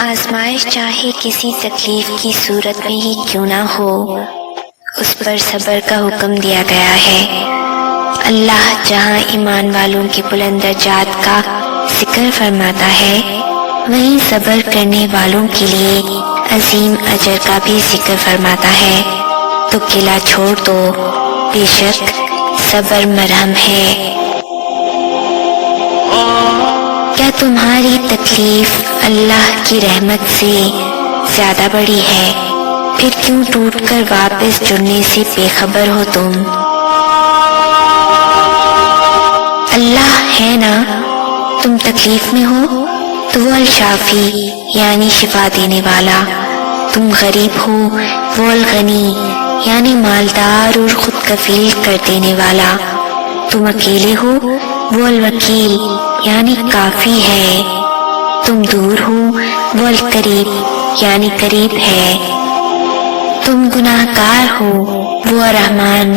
آزمائش چاہے کسی تکلیف کی صورت میں ہی کیوں نہ ہو، اس پر صبر کا حکم دیا گیا ہے۔ اللہ جہاں ایمان والوں کے بلند درجات کا ذکر فرماتا ہے، وہیں صبر کرنے والوں کے لیے عظیم اجر کا بھی ذکر فرماتا ہے۔ تو قلعہ چھوڑ دو، بے شک صبر مرہم ہے۔ کیا تمہاری تکلیف اللہ کی رحمت سے زیادہ بڑی ہے؟ پھر کیوں ٹوٹ کر واپس جڑنے سے بے خبر ہو تم؟ اللہ ہے نا، تم تکلیف میں ہو تو وہ الشافی یعنی شفا دینے والا، تم غریب ہو وہ الغنی یعنی مالدار اور خود کفیل کر دینے والا، تم اکیلے ہو وہ الوکیل یعنی کافی ہے، تم دور ہو وہ القریب یعنی قریب ہے، تم گناہ گار ہو وہ الرحمن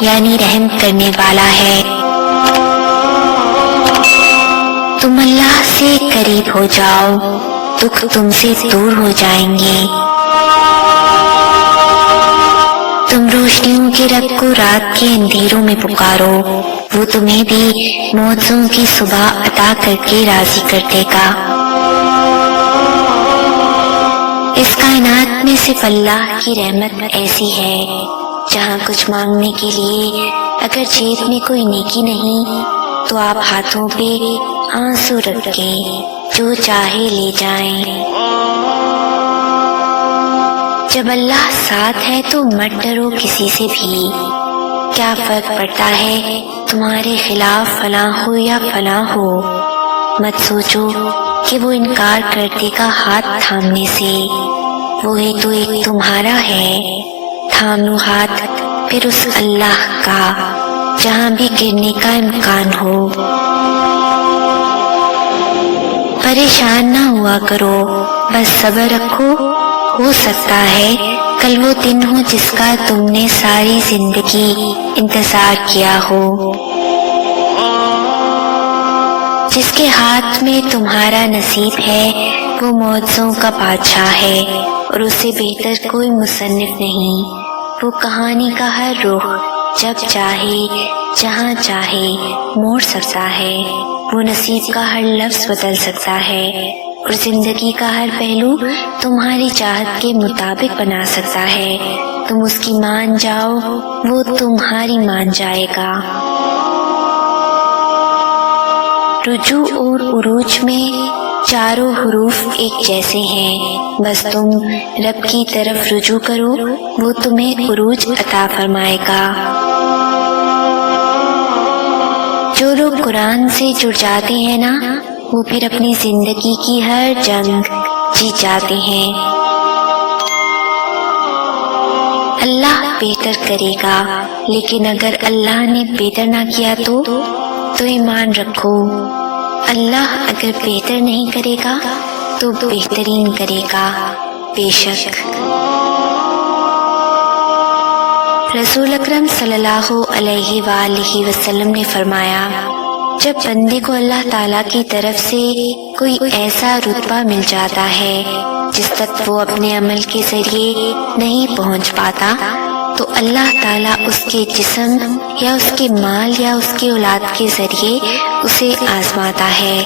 یعنی رحم کرنے والا ہے۔ تم اللہ سے قریب ہو جاؤ، دکھ تم سے دور ہو جائیں گے۔ تم روشنیوں کے رب کو رات کے اندھیروں میں پکارو، وہ تمہیں بھی معجزوں کی صبح عطا کر کے راضی کر دے گا۔ اس کائنات میں صرف اللہ کی رحمت ایسی ہے جہاں کچھ مانگنے کے لیے اگر جیب میں کوئی نیکی نہیں تو آپ ہاتھوں پہ آنسو رکھ کے جو چاہے لے جائیں۔ جب اللہ ساتھ ہے تو مت ڈرو کسی سے بھی، کیا فرق پڑتا ہے تمہارے خلاف فلاں ہو یا فلاں ہو، مت سوچو کہ وہ انکار کر دے گا ہاتھ تھامنے سے، وہی تو ایک تمہارا ہے، تھام لو ہاتھ پھر اس اللہ کا جہاں بھی گرنے کا امکان ہو۔ پریشان نہ ہوا کرو، بس صبر رکھو، ہو سکتا ہے کل وہ دن ہو جس کا تم نے ساری زندگی انتظار کیا ہو۔ جس کے ہاتھ میں تمہارا نصیب ہے وہ معجزوں کا بادشاہ ہے، اور اس سے بہتر کوئی مصنف نہیں، وہ کہانی کا ہر رخ جب چاہے جہاں چاہے موڑ سکتا ہے، وہ نصیب کا ہر لفظ بدل سکتا ہے، اور زندگی کا ہر پہلو تمہاری چاہت کے مطابق بنا سکتا ہے۔ تم اس کی مان جاؤ، وہ تمہاری مان جائے گا۔ رجوع اور عروج میں چاروں حروف ایک جیسے ہیں، بس تم رب کی طرف رجوع کرو، وہ تمہیں عروج عطا فرمائے گا۔ جو لوگ قرآن سے جڑ جاتے ہیں نا، وہ پھر اپنی زندگی کی ہر جنگ جیت جاتے ہیں۔ اللہ بہتر کرے گا، لیکن اگر اللہ نے بہتر نہ کیا تو ایمان رکھو، اللہ اگر بہتر نہیں کرے گا تو بہترین کرے گا، بے شک۔ رسول اکرم صلی اللہ علیہ وآلہ وسلم نے فرمایا، جب بندے کو اللہ تعالیٰ کی طرف سے کوئی ایسا رتبہ مل جاتا ہے جس تک وہ اپنے عمل کے ذریعے نہیں پہنچ پاتا، تو اللہ تعالیٰ اس کے جسم یا اس کے مال یا اس کی اولاد کے ذریعے اسے آزماتا ہے،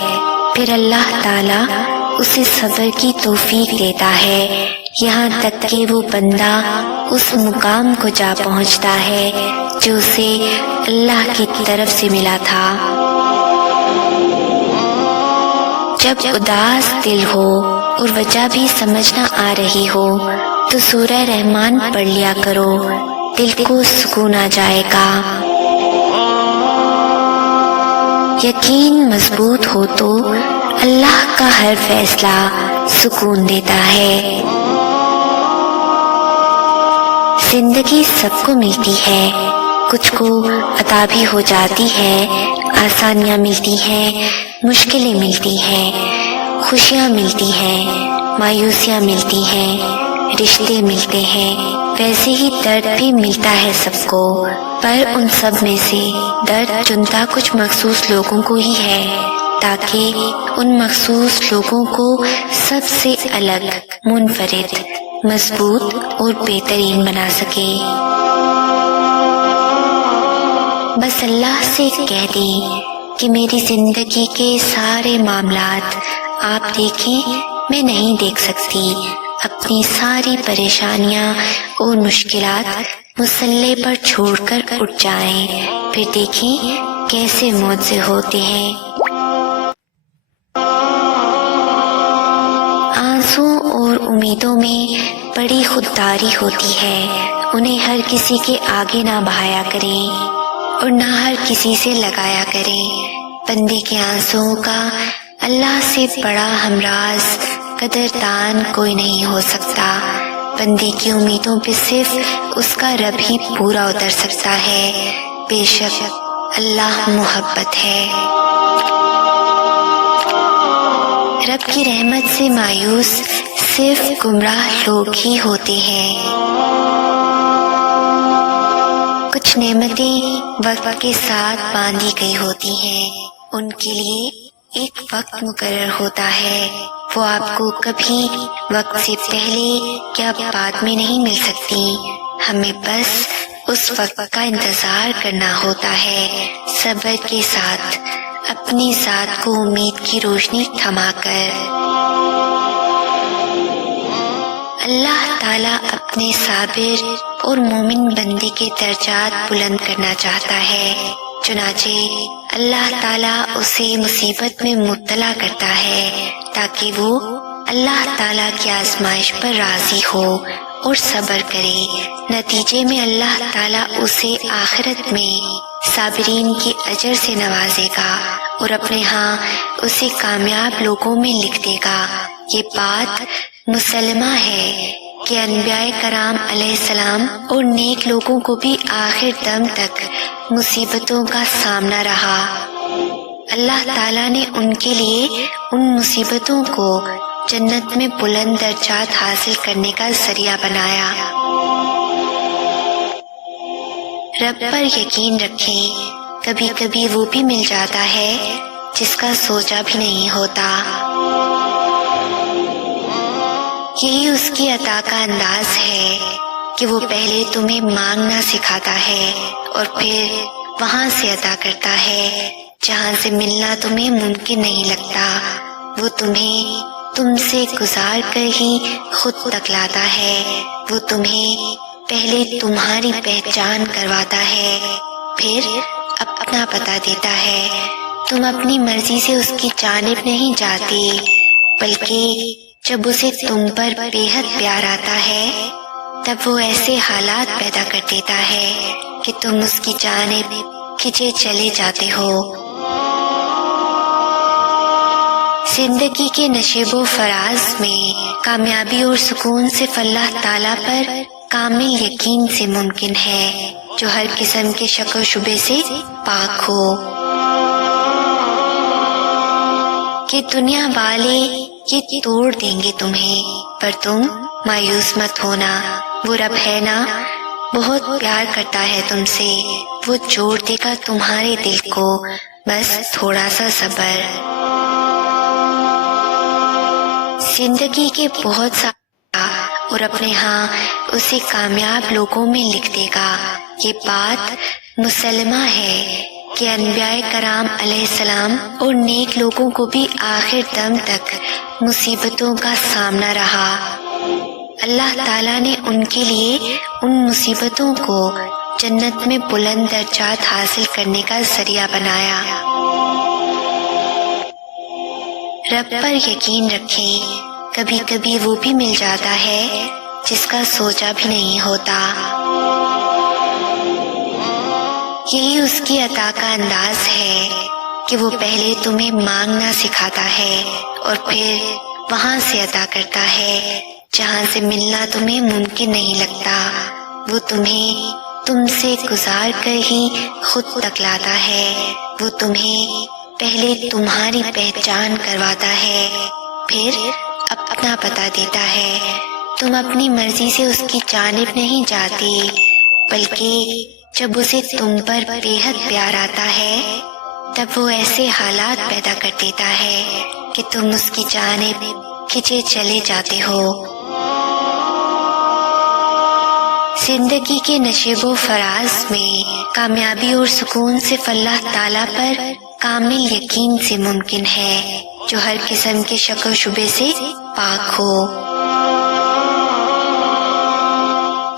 پھر اللہ تعالیٰ اسے صبر کی توفیق دیتا ہے، یہاں تک کہ وہ بندہ اس مقام کو جا پہنچتا ہے جو اسے اللہ کی طرف سے ملا تھا۔ جب اداس دل ہو اور وجہ بھی سمجھ نہ آ رہی ہو تو سورہ رحمان پڑھ لیا کرو، دل کو سکون آ جائے گا۔ یقین مضبوط ہو تو اللہ کا ہر فیصلہ سکون دیتا ہے۔ زندگی سب کو ملتی ہے، کچھ کو عطا بھی ہو جاتی ہے، آسانیاں ملتی ہیں، مشکلیں ملتی ہیں، خوشیاں ملتی ہیں، مایوسیاں ملتی ہیں، رشتے ملتے ہیں، ویسے ہی درد بھی ملتا ہے سب کو، پر ان سب میں سے درد چنتا کچھ مخصوص لوگوں کو ہی ہے، تاکہ ان مخصوص لوگوں کو سب سے الگ، منفرد، مضبوط اور بہترین بنا سکے۔ بس اللہ سے کہہ دیں کہ میری زندگی کے سارے معاملات آپ دیکھیں، میں نہیں دیکھ سکتی۔ اپنی ساری پریشانیاں اور مشکلات مصلے پر چھوڑ کر اٹھ جائیں، پھر دیکھیں کیسے معجزے ہوتے ہیں۔ آنسوؤں اور امیدوں میں بڑی خودداری ہوتی ہے، انہیں ہر کسی کے آگے نہ بہایا کریں اور نہ ہر کسی سے لگایا کریں۔ بندے کے آنسوؤں کا اللہ سے بڑا ہمراز، قدردان کوئی نہیں ہو سکتا۔ بندے کی امیدوں پہ صرف اس کا رب ہی پورا اتر سکتا ہے۔ بے شک اللہ محبت ہے۔ رب کی رحمت سے مایوس صرف گمراہ لوگ ہی ہوتے ہیں۔ کچھ نعمتیں وقت کے ساتھ باندھی گئی ہوتی ہیں، ان کے لیے ایک وقت مقرر ہوتا ہے، وہ آپ کو کبھی وقت سے پہلے یا بعد میں نہیں مل سکتی۔ ہمیں بس اس وقت کا انتظار کرنا ہوتا ہے، صبر کے ساتھ، اپنی ذات کو امید کی روشنی تھما کر۔ اللہ تعالیٰ اپنے صابر اور مومن بندے کے درجات بلند کرنا چاہتا ہے، چنانچہ اللہ تعالیٰ اسے مصیبت میں مبتلا کرتا ہے تاکہ وہ اللہ تعالیٰ کی آزمائش پر راضی ہو اور صبر کرے۔ نتیجے میں اللہ تعالیٰ اسے آخرت میں صابرین کے اجر سے نوازے گا اور اپنے ہاں اسے کامیاب لوگوں میں لکھ دے گا۔ یہ بات مسلمہ ہے کہ انبیاء کرام علیہ السلام اور نیک لوگوں کو بھی آخر دم تک مصیبتوں کا سامنا رہا۔ اللہ تعالیٰ نے ان کے لیے ان مصیبتوں کو جنت میں بلند درجات حاصل کرنے کا ذریعہ بنایا۔ رب پر یقین رکھیں، کبھی کبھی وہ بھی مل جاتا ہے جس کا سوچا بھی نہیں ہوتا۔ یہی اس کی عطا کا انداز ہے کہ وہ پہلے تمہیں مانگنا سکھاتا ہے اور پھر وہاں سے عطا کرتا ہے جہاں سے ملنا تمہیں ممکن نہیں لگتا۔ وہ تمہیں تم سے گزار کر ہی خود تک لاتا ہے، وہ تمہیں پہلے تمہاری پہچان کرواتا ہے، پھر اپنا پتہ دیتا ہے۔ تم اپنی مرضی سے اس کی جانب نہیں جاتے، بلکہ جب اسے تم پر بے حد پیار آتا ہے تب وہ ایسے حالات پیدا کر دیتا ہے کہ تم اس کی جانب کھنچے چلے جاتے ہو۔ زندگی کے نشیب و فراز میں کامیابی اور سکون صرف اللہ تعالیٰ پر کامل یقین سے ممکن ہے، جو ہر قسم کے شک و شبے سے پاک ہو۔ کہ دنیا والے یہ توڑ دیں گے تمہیں، پر تم مایوس مت ہونا، وہ رب ہے نا، بہت پیار کرتا ہے تم سے، وہ جوڑ دے گا تمہارے دل کو، بس تھوڑا سا صبر۔ زندگی کے بہت سارا اور اپنے ہاں اسے کامیاب لوگوں میں لکھ دے گا۔ یہ بات مسلمہ ہے کہ انبیاء کرام علیہ السلام اور نیک لوگوں کو بھی آخر دم تک مصیبتوں کا سامنا رہا۔ اللہ تعالیٰ نے ان کے لیے ان مصیبتوں کو جنت میں بلند درجات حاصل کرنے کا ذریعہ بنایا۔ رب پر یقین رکھیں، کبھی کبھی وہ بھی مل جاتا ہے جس کا سوچا بھی نہیں ہوتا۔ یہی اس کی عطا کا انداز ہے کہ وہ پہلے تمہیں مانگنا سکھاتا ہے اور پھر وہاں سے عطا کرتا ہے جہاں سے ملنا تمہیں ممکن نہیں لگتا۔ وہ تمہیں تم سے گزار کر ہی خود تک لاتا ہے، وہ تمہیں پہلے تمہاری پہچان کرواتا ہے، پھر اپنا پتہ دیتا ہے۔ تم اپنی مرضی سے اس کی جانب نہیں جاتے، بلکہ جب اسے تم پر بے حد پیار آتا ہے تب وہ ایسے حالات پیدا کر دیتا ہے کہ تم اس کی جانب کھنچے چلے جاتے ہو۔ زندگی کے نشیب و فراز میں کامیابی اور سکون صرف اللہ تعالیٰ پر کامل یقین سے ممکن ہے، جو ہر قسم کے شک و شبے سے پاک ہو۔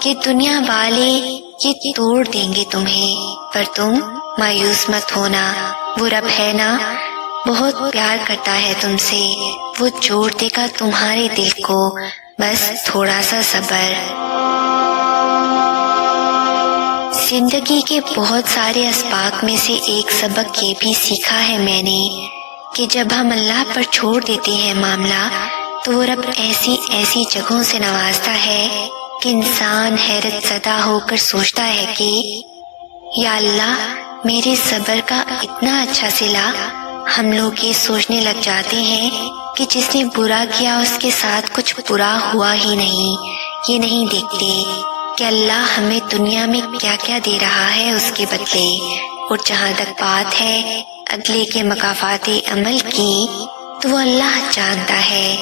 کہ دنیا والے یہ توڑ دیں گے تمہیں، پر تم مایوس مت ہونا، وہ رب ہے نا، بہت پیار کرتا ہے تم سے، وہ جوڑ دے گا تمہارے دل کو، بس تھوڑا سا صبر۔ زندگی کے بہت سارے اسباق میں سے ایک سبق یہ بھی سیکھا ہے میں نے کہ جب ہم اللہ پر چھوڑ دیتے ہیں معاملہ تو وہ رب ایسی ایسی جگہوں سے نوازتا ہے کہ انسان حیرت زدہ ہو کر سوچتا ہے کہ یا اللہ میرے صبر کا اتنا اچھا صلہ۔ ہم لوگ یہ سوچنے لگ جاتے ہیں کہ جس نے برا کیا اس کے ساتھ کچھ برا ہوا ہی نہیں، یہ نہیں دیکھتے کہ اللہ ہمیں دنیا میں کیا کیا دے رہا ہے اس کے بدلے۔ اور جہاں تک بات ہے اگلے کے مکافات عمل کی، تو وہ اللہ جانتا ہے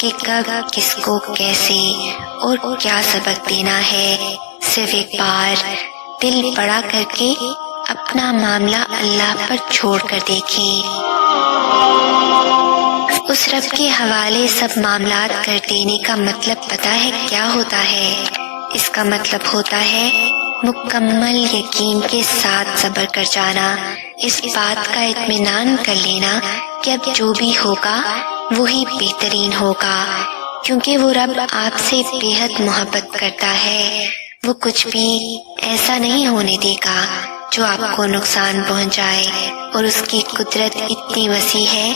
کہ کب کس کو کیسے اور کیا سبق دینا ہے۔ صرف ایک بار دل بڑا کر کے اپنا معاملہ اللہ پر چھوڑ کر دیکھیں۔ اس رب کے حوالے سب معاملات کر دینے کا مطلب پتہ ہے کیا ہوتا ہے؟ اس کا مطلب ہوتا ہے مکمل یقین کے ساتھ صبر کر جانا، اس بات کا اطمینان کر لینا کہ اب جو بھی ہوگا وہی بہترین ہوگا، کیونکہ وہ رب آپ سے بے حد محبت کرتا ہے۔ وہ کچھ بھی ایسا نہیں ہونے دے گا جو آپ کو نقصان پہنچائے، اور اس کی قدرت اتنی وسیع ہے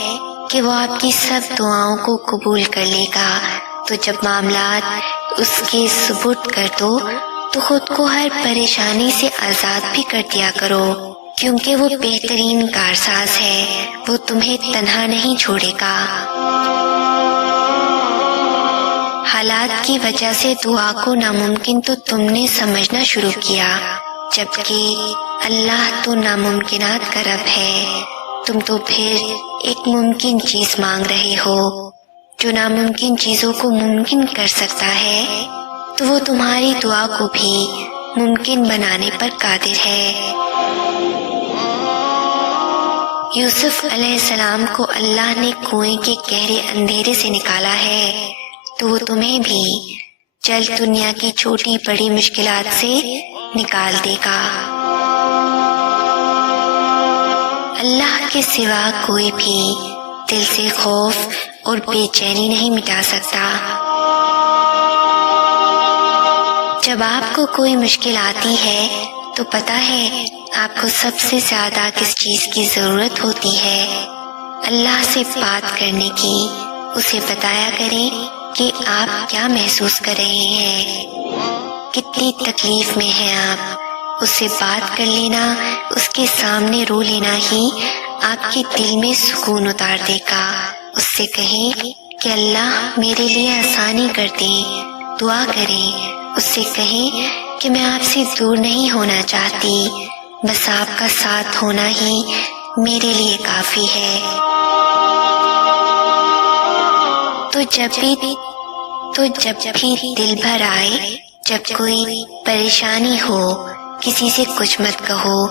کہ وہ آپ کی سب دعاؤں کو قبول کر لے گا۔ تو جب معاملات اس کے سپرد کر دو تو خود کو ہر پریشانی سے آزاد بھی کر دیا کرو، کیونکہ وہ بہترین کارساز ہے، وہ تمہیں تنہا نہیں چھوڑے گا۔ حالات کی وجہ سے دعا کو ناممکن تو تم نے سمجھنا شروع کیا، جبکہ اللہ تو ناممکنات کا رب ہے۔ تم تو پھر ایک ممکن چیز مانگ رہے ہو، جو ناممکن چیزوں کو ممکن کر سکتا ہے، تو وہ تمہاری دعا کو بھی ممکن بنانے پر قادر ہے۔ یوسف علیہ السلام کو اللہ نے کنویں کے گہرے اندھیرے سے نکالا ہے، تو وہ تمہیں بھی جلد دنیا کی چھوٹی بڑی مشکلات سے نکال دے گا۔ اللہ کے سوا کوئی بھی دل سے خوف اور بے چینی نہیں مٹا سکتا۔ جب آپ کو کوئی مشکل آتی ہے تو پتہ ہے آپ کو سب سے زیادہ کس چیز کی ضرورت ہوتی ہے؟ اللہ سے بات کرنے کی۔ اسے بتایا کریں کہ آپ کیا محسوس کر رہے ہیں، کتنی تکلیف میں ہیں آپ۔ اس سے بات کر لینا، اس کے سامنے رو لینا ہی آپ کے دل میں سکون اتار دے گا۔ اس سے کہیں کہ اللہ میرے لیے آسانی کر دے، دعا کریں۔ اس سے کہیں کہ میں آپ سے دور نہیں ہونا چاہتی، بس آپ کا ساتھ ہونا ہی میرے لیے کافی ہے۔ تو جب بھی دل بھر آئے، جب کوئی پریشانی ہو، کسی سے کچھ مت کہو،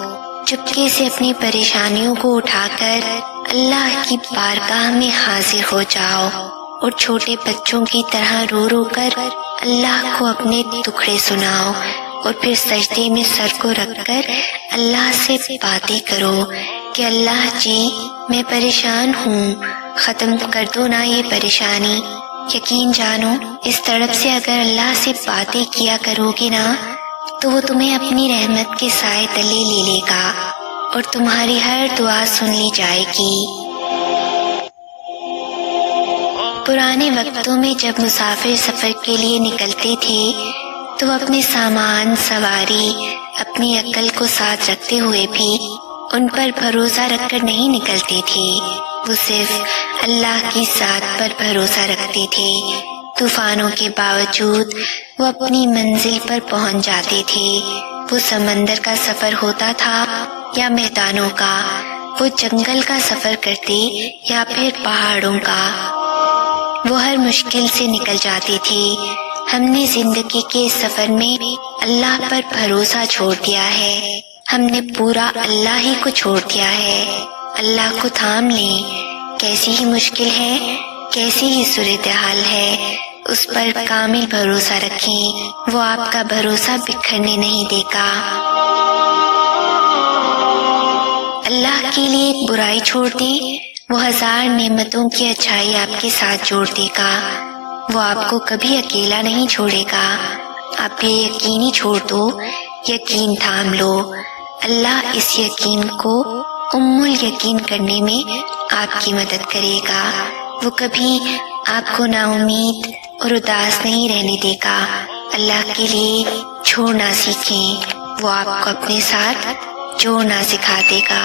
چپکے سے اپنی پریشانیوں کو اٹھا کر اللہ کی بارگاہ میں حاضر ہو جاؤ، اور چھوٹے بچوں کی طرح رو رو کر اللہ کو اپنے ٹکڑے سناؤ، اور پھر سجدے میں سر کو رکھ کر اللہ سے باتیں کرو کہ اللہ جی میں پریشان ہوں، ختم کر دو نا یہ پریشانی۔ یقین جانو اس طرف سے اگر اللہ سے باتیں کیا کرو گے نا تو وہ تمہیں اپنی رحمت کے سائے تلے لے لے گا اور تمہاری ہر دعا سن لی جائے گی۔ پرانے وقتوں میں جب مسافر سفر کے لیے نکلتے تھے تو اپنے سامان سواری اپنی عقل کو ساتھ رکھتے ہوئے بھی ان پر بھروسہ رکھ کر نہیں نکلتے تھے، وہ صرف اللہ کی ذات پر بھروسہ رکھتے تھے۔ طوفانوں کے باوجود وہ اپنی منزل پر پہنچ جاتے تھے، وہ سمندر کا سفر ہوتا تھا یا میدانوں کا، وہ جنگل کا سفر کرتے یا پھر پہاڑوں کا، وہ ہر مشکل سے نکل جاتے تھے۔ ہم نے زندگی کے سفر میں اللہ پر بھروسہ چھوڑ دیا ہے، ہم نے پورا اللہ ہی کو چھوڑ دیا ہے۔ اللہ کو تھام لیں، کیسی ہی مشکل ہے، کیسی ہی صورتحال ہے، اس پر کامل بھروسہ رکھیں، وہ آپ کا بھروسہ بکھرنے نہیں دے گا۔ اللہ کے لیے ایک برائی چھوڑ دیں، وہ 1000 نعمتوں کی اچھائی آپ کے ساتھ جوڑ دے گا۔ وہ آپ کو کبھی اکیلا نہیں چھوڑے گا۔ آپ بے یقینی چھوڑ دو، یقین تھام لو۔ اللہ اس یقین کو الیقین کرنے میں آپ کی مدد کرے گا۔ وہ کبھی آپ کو نا امید اور اداس نہیں رہنے دے گا۔ اللہ کے لیے چھوڑنا سیکھیں، وہ آپ کو اپنے ساتھ جوڑنا سکھا دے گا۔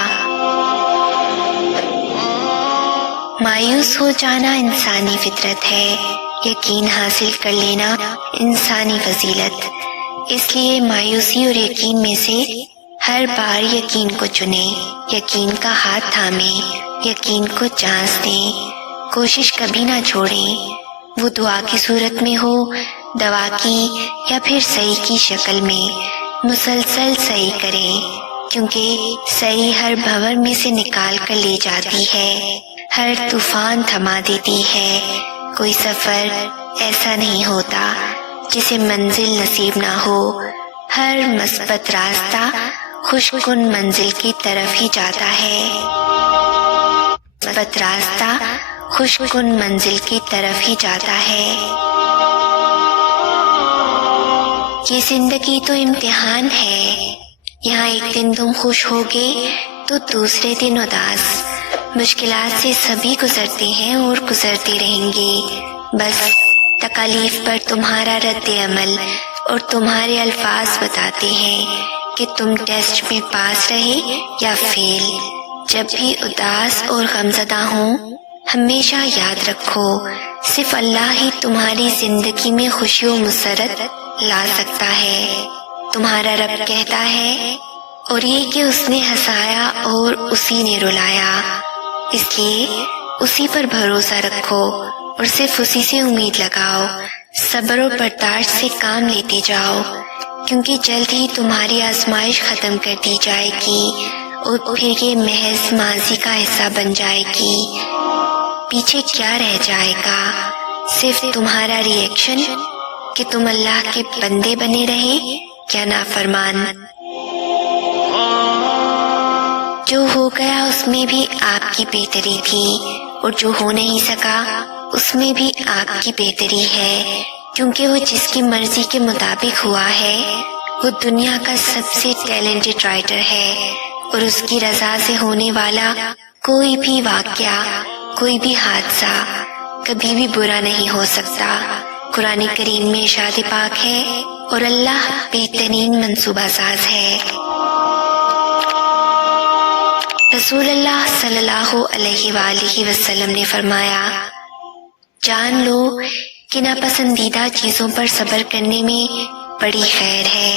مایوس ہو جانا انسانی فطرت ہے، یقین حاصل کر لینا انسانی فضیلت۔ اس لیے مایوسی اور یقین میں سے ہر بار یقین کو چنیں، یقین کا ہاتھ تھامیں، یقین کو چانس دیں، کوشش کبھی نہ چھوڑیں، وہ دعا کی صورت میں ہو، دوا کی یا پھر صحیح کی شکل میں، مسلسل صحیح کریں، کیونکہ صحیح ہر بھنور میں سے نکال کر لے جاتی ہے، ہر طوفان تھما دیتی ہے۔ کوئی سفر ایسا نہیں ہوتا جسے منزل نصیب نہ ہو، ہر مثبت راستہ خوشگن منزل کی طرف ہی جاتا ہے، مثبت راستہ خوشگن منزل کی طرف ہی جاتا ہے۔ یہ زندگی تو امتحان ہے، یہاں ایک دن تم خوش ہوگے تو دوسرے دن اداس۔ مشکلات سے سبھی گزرتے ہیں اور گزرتے رہیں گے، بس تکالیف پر تمہارا رد عمل اور تمہارے الفاظ بتاتے ہیں کہ تم ٹیسٹ میں پاس رہے یا فیل۔ جب بھی اداس اور غمزدہ ہوں، ہمیشہ یاد رکھو صرف اللہ ہی تمہاری زندگی میں خوشی و مسرت لا سکتا ہے۔ تمہارا رب کہتا ہے اور یہ کہ اس نے ہنسایا اور اسی نے رلایا، اس لیے اسی پر بھروسہ رکھو اور صرف اسی سے امید لگاؤ۔ صبر و برداشت سے کام لیتے جاؤ، کیونکہ جلد ہی تمہاری آزمائش ختم کر دی جائے گی اور پھر یہ محض ماضی کا حصہ بن جائے گی۔ پیچھے کیا رہ جائے گا؟ صرف تمہارا ری ایکشن کہ تم اللہ کے بندے بنے رہے یا نافرمان۔ جو ہو گیا اس میں بھی آپ کی بہتری تھی، اور جو ہو نہیں سکا اس میں بھی آپ کی بہتری ہے، کیونکہ وہ جس کی مرضی کے مطابق ہوا ہے وہ دنیا کا سب سے ٹیلنٹڈ رائٹر ہے، اور اس کی رضا سے ہونے والا کوئی بھی واقعہ، کوئی بھی حادثہ کبھی بھی برا نہیں ہو سکتا۔ قرآن کریم میں ارشاد پاک ہے اور اللہ بہترین منصوبہ ساز ہے۔ رسول اللہ صلی اللہ علیہ وآلہ وسلم نے فرمایا، جان لو کہ ناپسندیدہ چیزوں پر صبر کرنے میں بڑی خیر ہے،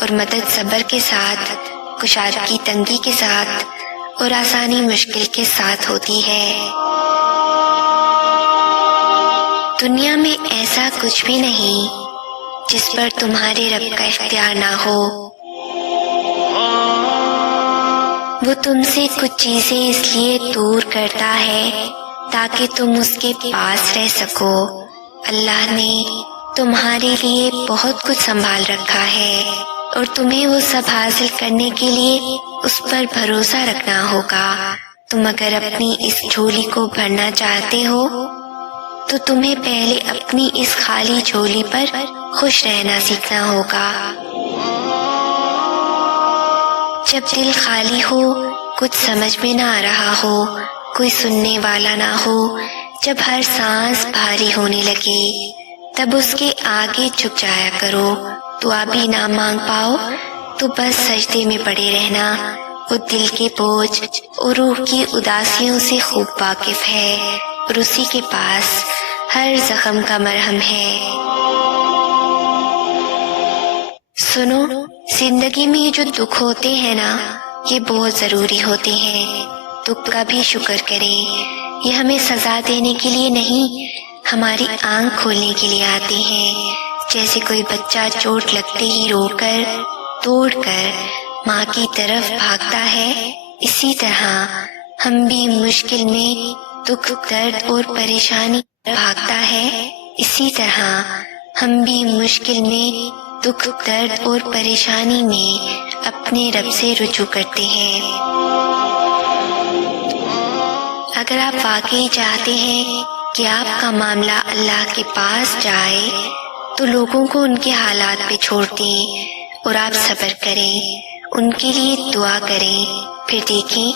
اور مدد صبر کے ساتھ، کشادگی تنگی کے ساتھ اور آسانی مشکل کے ساتھ ہوتی ہے۔ دنیا میں ایسا کچھ بھی نہیں جس پر تمہارے رب کا اختیار نہ ہو۔ وہ تم سے کچھ چیزیں اس لیے دور کرتا ہے تاکہ تم اس کے پاس رہ سکو۔ اللہ نے تمہارے لیے بہت کچھ سنبھال رکھا ہے، اور تمہیں وہ سب حاصل کرنے کے لیے اس پر بھروسہ رکھنا ہوگا۔ تم اگر اپنی اس جھولی کو بھرنا چاہتے ہو تو تمہیں پہلے اپنی اس خالی جھولی پر خوش رہنا سیکھنا ہوگا۔ جب دل خالی ہو، کچھ سمجھ میں نہ آ رہا ہو، کوئی سننے والا نہ ہو، جب ہر سانس بھاری ہونے لگے، تب اس کے آگے جھک جایا کرو۔ دعا بھی نہ مانگ پاؤ تو بس سجدے میں پڑے رہنا۔ وہ دل کے بوجھ اور روح کی اداسیوں سے خوب واقف ہے، اور اسی کے پاس ہر زخم کا مرہم ہے۔ سنو، زندگی میں یہ جو دکھ ہوتے ہیں نا، یہ بہت ضروری ہوتے ہیں۔ دکھ کا بھی شکر کریں۔ یہ ہمیں سزا دینے کے لیے نہیں، ہماری آنکھ کھولنے کے لیے آتے ہیں۔ جیسے کوئی بچہ چوٹ لگتے ہی رو کر دوڑ کر ماں کی طرف بھاگتا ہے، اسی طرح ہم بھی مشکل میں دکھ، درد اور پریشانی بھاگتا ہے، اسی طرح ہم بھی مشکل میں دکھ، درد اور پریشانی میں اپنے رب سے رجوع کرتے ہیں۔ اگر آپ واقعی چاہتے ہیں کہ آپ کا معاملہ اللہ کے پاس جائے تو لوگوں کو ان کے حالات پہ چھوڑ دیں اور آپ صبر کریں، ان کے لیے دعا کریں۔ پھر دیکھیں،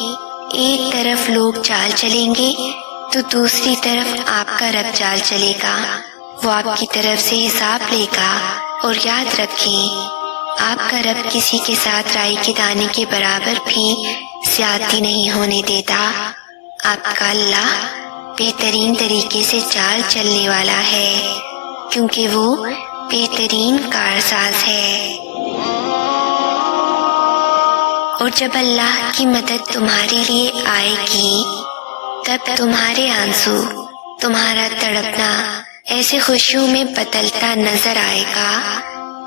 ایک طرف لوگ چال چلیں گے تو دوسری طرف آپ کا رب چال چلے گا، وہ آپ کی طرف سے حساب لے گا۔ اور یاد رکھیں، آپ کا رب کسی کے ساتھ رائی کے دانے کے برابر بھی زیادتی نہیں ہونے دیتا۔ آپ کا اللہ بہترین طریقے سے چال چلنے والا ہے، کیونکہ وہ بہترین کارساز ہے۔ اور جب اللہ کی مدد تمہارے لیے آئے گی، تب تمہارے آنسو، تمہارا تڑپنا ایسے خوشیوں میں بدلتا نظر آئے گا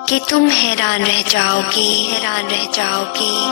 کہ تم حیران رہ جاؤ گے۔